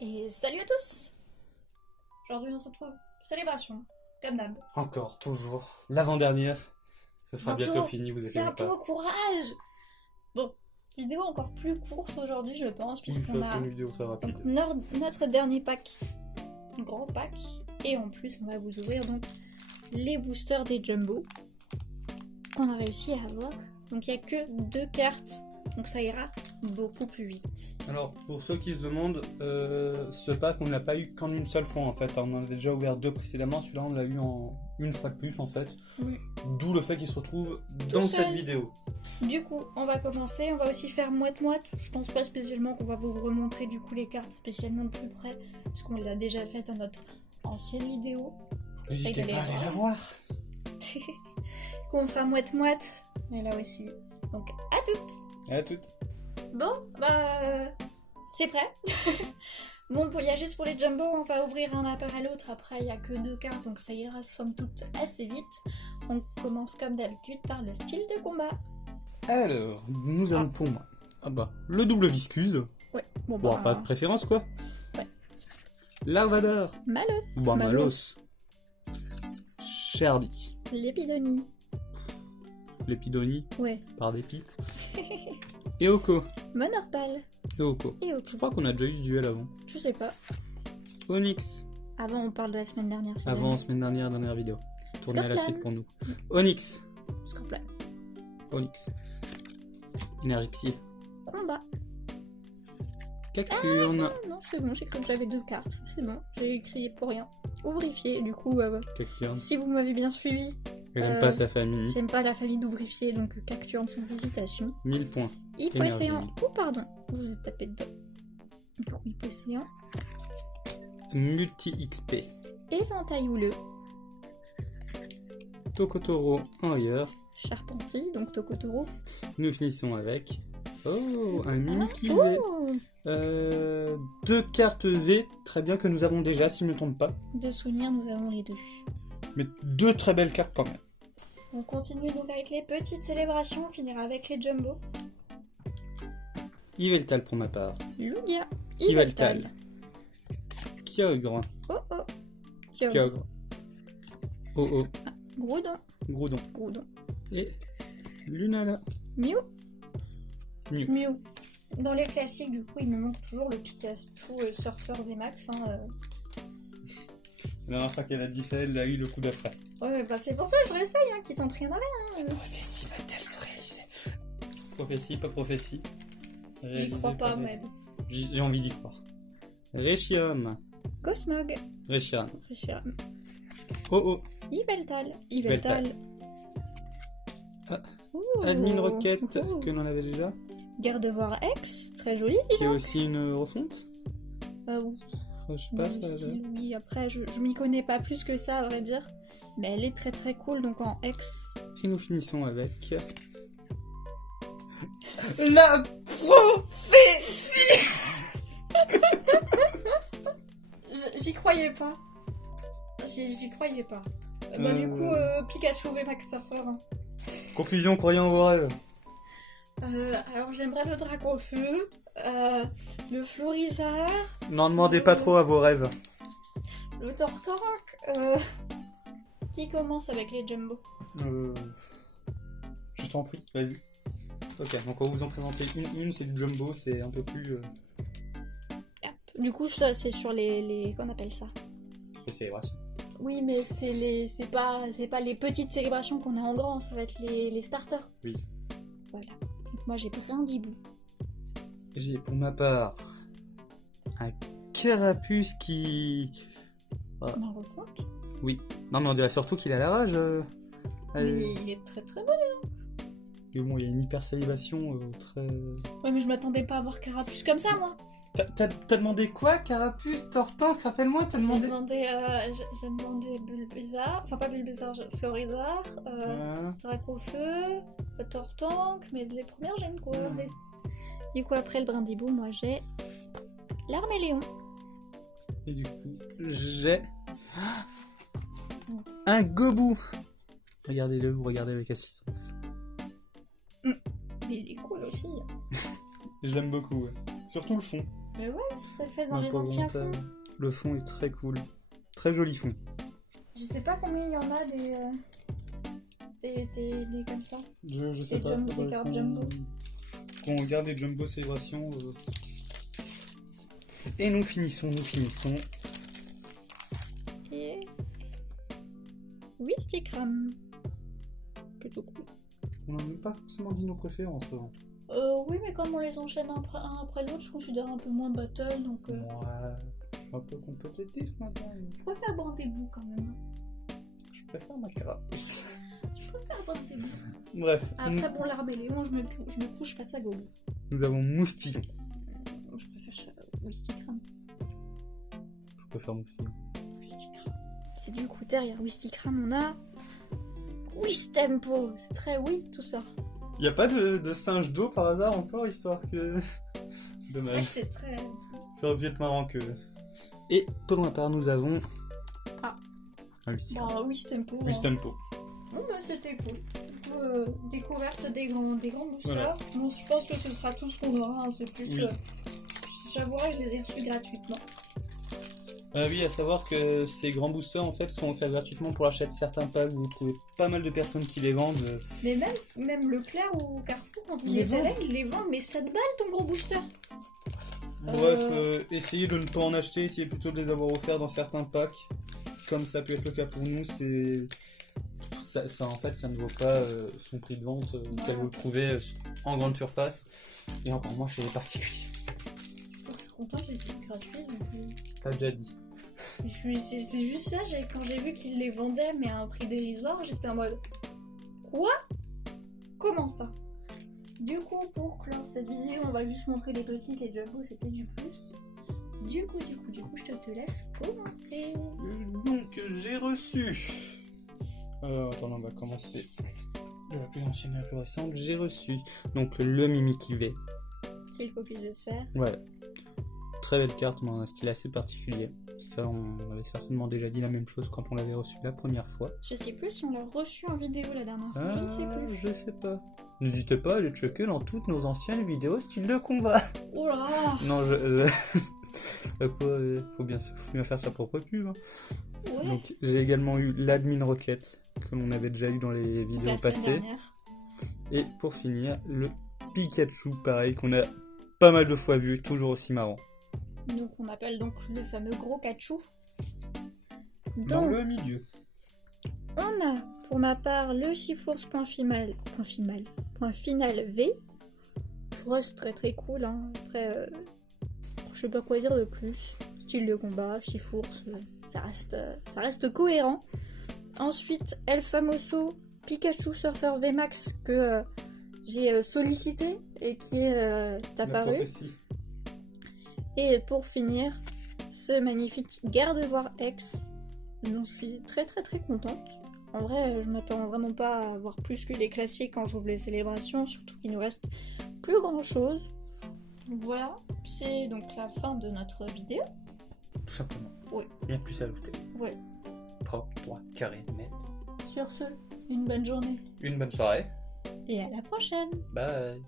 Et salut à tous! Aujourd'hui on se retrouve, célébration, comme d'hab. Encore, toujours, l'avant-dernière. Ce sera bientôt fini, vous inquiétez pas. Bientôt, courage! Bon, vidéo encore plus courte aujourd'hui je pense, Oui, puisqu'on a une vidéo très rapide. notre dernier pack, grand pack, et en plus on va vous ouvrir donc les boosters des Jumbo qu'on a réussi à avoir. Donc il n'y a que 2 cartes, donc ça ira beaucoup plus vite. Alors, pour ceux qui se demandent, ce pack on ne l'a pas eu qu'en une seule fois en fait. On en a déjà ouvert 2 précédemment, celui-là on l'a eu en une fois de plus en fait. Oui. D'où le fait qu'il se retrouve dans cette vidéo. Du coup, on va commencer, on va aussi faire moite-moite. Je pense pas spécialement qu'on va vous remontrer du coup les cartes spécialement de plus près, puisqu'on les a déjà faites dans notre ancienne vidéo. N'hésitez pas à aller la voir. Qu'on fera moite-moite, mais là aussi. Donc à toutes. À toutes. Bon, bah c'est prêt. Bon, il y a juste pour les Jumbo, on va ouvrir un après l'autre. Après, il n'y a que 2 cartes, donc ça ira somme toute assez vite. On commence comme d'habitude par le style de combat. Alors, nous avons pour moi le double viscuse. Ouais, bon, Bon, pas de préférence quoi. Ouais. Larvador. Malos. Bon, Malos. Sherby. L'épidonie. L'épidonie. Ouais. Par dépit. Eoko. Monorpal. Eoko. Je crois qu'on a déjà eu ce duel avant. Je sais pas. Onyx. Avant, on parle de la semaine dernière. Avant, semaine dernière vidéo. Tournez à la suite pour nous. Onyx. Scorpion. Onyx. Énergie psy. Combat. Cacturne. Non, c'est bon, j'ai cru que j'avais 2 cartes. C'est bon, j'ai écrit pour rien. Ouvrifier, du coup, Cacturne. si vous m'avez bien suivi. Elle n'aime pas sa famille. J'aime pas la famille d'ouvrifier, donc Cacturne sans hésitation. 1000 points. Hyposéant. Oh, pardon, vous vous êtes tapé dedans. Du coup, Hyposéant. Multi-XP. Éventail houleux. Tokotoro en ailleurs. Charpentier, donc Tokotoro. Nous finissons avec... Oh, un Mimikyu V. Oh 2 cartes V, très bien, que nous avons déjà, s'il ne tombe pas. De souvenirs, nous avons les 2. Mais 2 très belles cartes quand même. On continue donc avec les petites célébrations, on finira avec les Jumbo. Yveltal pour ma part. Lugia. Yveltal. Kyogre. Oh oh. Kyogre. Oh oh. Groudon. Groudon. Et Lunala. Mew. Mew. Dans les classiques, du coup, il me manque toujours le Pikachu surfeur VMAX. La dernière fois qu'elle a dit ça, elle a eu le coup d'après. Ouais, bah c'est pour ça que je réessaye, qu'il tente rien à rien. Prophétie va-t-elle se réaliser? Prophétie, pas prophétie. J'y crois pas, même. J'ai envie d'y croire. Reshiram. Cosmog. Reshiram. Oh oh. Yveltal. Admin Rocket, que l'on avait déjà. Gardevoir X, très joli. Qui a aussi une refonte. Oui. Je sais pas, ça. Oui, après, je m'y connais pas plus que ça, à vrai dire. Mais elle est très très cool, donc en X. Et nous finissons avec... La prophétie. J'y croyais pas. J'y croyais pas. Bah du coup, Pikachu VMAX Surfer. Conclusion, croyant en vos rêves. Alors j'aimerais le Dracofeu, le Florizard. N'en demandez pas trop à vos rêves. Le Tortank. Qui commence avec les Jumbo? Je t'en prie, vas-y. Ok, donc on va vous en présenter une, c'est du Jumbo, c'est un peu plus... Du coup, ça c'est sur les... Qu'on appelle ça? Les célébrations. Oui, mais c'est pas les petites célébrations qu'on a en grand, ça va être les starters. Oui. Voilà. Donc moi j'ai Brindibou. J'ai pour ma part un Carapuce qui... Voilà. En refonte. Oui. Non mais on dirait surtout qu'il a la rage. Mais il est très très bon. Mais bon, il y a une hyper salivation très... Ouais, mais je m'attendais pas à voir Carapuce comme ça, moi. T'as demandé quoi, Carapuce, Tortank? Rappelle-moi, t'as demandé... J'ai demandé Bulbizarre, enfin pas Bulbizarre, Florizard, Dracofeu, Tortank, mais les premières j'aime quoi. Du coup après le Brindibou, moi j'ai l'Arméléon. Et du coup, j'ai un Gobou. Regardez-le, vous regardez avec assistance. Il est cool aussi. Je l'aime beaucoup, ouais. Surtout le fond. Mais ouais, ça fait dans Un les peu anciens rentable. fonds. Le fond est très cool. Très joli fond. Je sais pas combien il y en a des comme ça. Je sais Des pas. jumbo, faudrait des cartes qu'on- jumbo. Qu'on regarde les jumbo célébrations. Et nous finissons. Et... Oui, Stickram. Plutôt cool. On n'a même pas forcément dit nos préférences avant. Oui, mais comme on les enchaîne un après l'autre, je considère un peu moins battle, donc... Ouais, je suis un peu compétitif maintenant. Je préfère Brandebout quand même. Je préfère ma carapace. Je préfère Brandebout. Bref, Après, bon, l'Arbéléon, je me couche face à Gogo. nous avons Moustillon. Je préfère Wistikram. Je préfère Moustillon. Et du coup, derrière Wistikram, on a Wistempo. C'est très oui, tout ça. Y a pas de singe d'eau par hasard encore, histoire que... Dommage. C'est très... Ça aurait pu être marrant que... Et pour ma part, nous avons... Ah. Un Wistikram. Bon, Wistempo. Wistempo. Bon, bah, c'était cool. Découverte des grands boosters. Voilà. Bon, je pense que ce sera tout ce qu'on aura. Hein. C'est plus... Oui. J'avouerai que je les ai reçus gratuitement. Oui, à savoir que ces grands boosters en fait sont offerts gratuitement pour l'achat de certains packs. Vous trouvez pas mal de personnes qui les vendent. Mais même Leclerc ou Carrefour, quand on Ils y les était là, vendent. ils les vendent. Mais 7 balles ton gros booster. Bref, essayez de ne pas en acheter, essayez plutôt de les avoir offerts dans certains packs. Comme ça peut être le cas pour nous, c'est... Ça, en fait, ça ne vaut pas son prix de vente auquel vous le trouvez en grande surface. Et encore moins chez les particuliers. Je suis content, j'ai dit gratuit. Donc... T'as déjà dit. C'est juste ça, quand j'ai vu qu'ils les vendaient, mais à un prix dérisoire, j'étais en mode... Quoi? Comment ça? Du coup, pour clore cette vidéo, on va juste montrer les petites, les jumbo, c'était du plus. Du coup, je te laisse commencer. Donc, j'ai reçu... attends, on va commencer de la plus ancienne à la plus récente. J'ai reçu donc le Mimikyu V. C'est le focus de sphère. Ouais. Très belle carte, mais un style assez particulier. Ça, on avait certainement déjà dit la même chose quand on l'avait reçu la première fois. Je sais plus si on l'a reçu en vidéo la dernière fois, je ne sais plus. Je sais pas. N'hésitez pas à aller checker dans toutes nos anciennes vidéos style de combat. Oh là. Non, faut bien faire sa propre pub. Hein. Ouais. Donc, j'ai également eu l'Admin Rocket, que l'on avait déjà eu dans les vidéos La semaine passées. dernière. Et pour finir, le Pikachu, pareil, qu'on a pas mal de fois vu, toujours aussi marrant. Donc on appelle donc le fameux gros Kachou. Dans Donc le milieu. on a pour ma part le Chifours point final V. Je reste très très cool. Hein. Après, je sais pas quoi dire de plus. Style de combat, Chifours, ça reste cohérent. Ensuite, El Famoso Pikachu Surfer VMAX que j'ai sollicité et qui est apparu. Et pour finir, ce magnifique Gardevoir X, dont je suis très très très contente. En vrai, je m'attends vraiment pas à avoir plus que les classiques quand j'ouvre les célébrations, surtout qu'il nous reste plus grand chose. Donc voilà, c'est donc la fin de notre vidéo. Tout simplement. Oui. Rien de plus à ajouter. Ouais. Propre, droit, carré, net. Sur ce, une bonne journée Une bonne soirée. et à la prochaine. Bye.